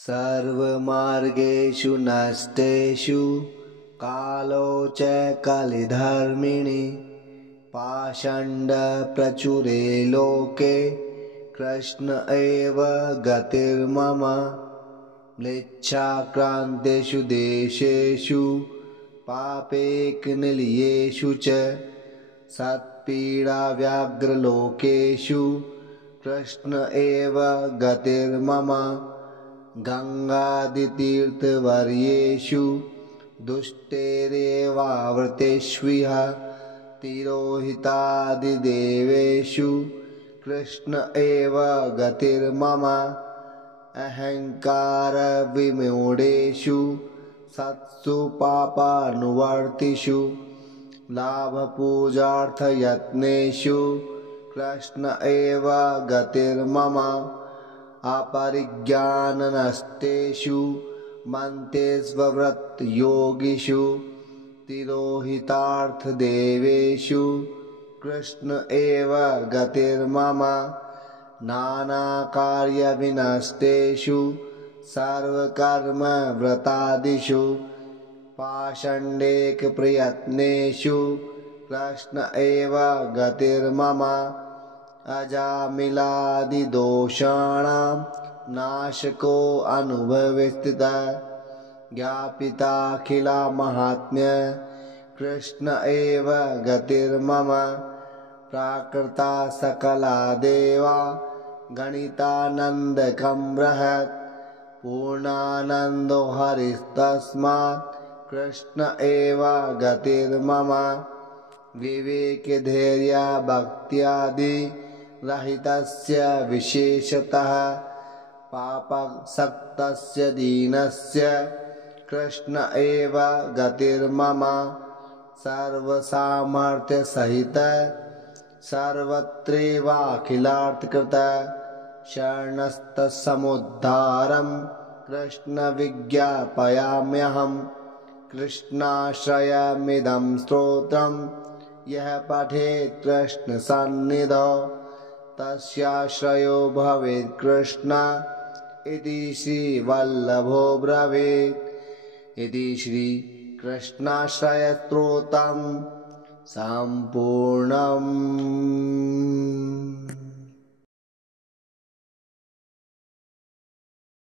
सर्वमार्गेषु नष्टेषु कालो च कलिधर्मिणि पाषण्डप्रचुरे लोके कृष्ण एव गतिर्मम। म्लेच्छाक्रान्तेषु देशेषु पापेकनिलयेषु च सत्पीडाव्याघ्रलोकेषु कृष्ण एव गतिर्मम। गङ्गादितीर्थवर्येषु दुष्टैरेवावृतेष्विह तिरोहितादिदेवेषु कृष्ण एव गतिर्मम। अहङ्कारविमूढेषु सत्सु पापानुवर्तिषु लाभपूजार्थयत्नेषु कृष्ण एव गतिर्मम। अपरिज्ञाननष्टेषु मन्त्रेष्वव्रतयोगिषु तिरोहितार्थदेवेषु कृष्ण एव गतिर्मम। नानाकार्यविनष्टेषु सर्वकर्मव्रतादिषु पाषण्डेकप्रयत्नेषु कृष्ण एव गतिर्मम। अजामिलादिदोषाणां नाशको अनुभवस्थितः ज्ञापिताखिलमाहात्म्य कृष्ण एव गतिर्मम। प्राकृता सकला देवा गणितानन्दकं बृहत् पूर्णानन्दो हरिस्तस्मात् कृष्ण एव गतिर्मम। विवेकधैर्यभक्त्यादि रहितस्य विशेषतः पापासक्तस्य दीनस्य कृष्ण एव गतिर्मम। सर्वसामर्थ्यसहित सर्वत्रैवाखिलार्थकृत शरणस्तसमुद्धारं कृष्ण विज्ञापयाम्यहम्। कृष्णाश्रयमिदं स्तोत्रं यः पठेत् कृष्णसन्निधौ तस्याश्रयो भवेत् कृष्ण इति श्रीवल्लभो ब्रवीत्। इति श्रीकृष्णाश्रयस्तोत्रम् सम्पूर्णम्।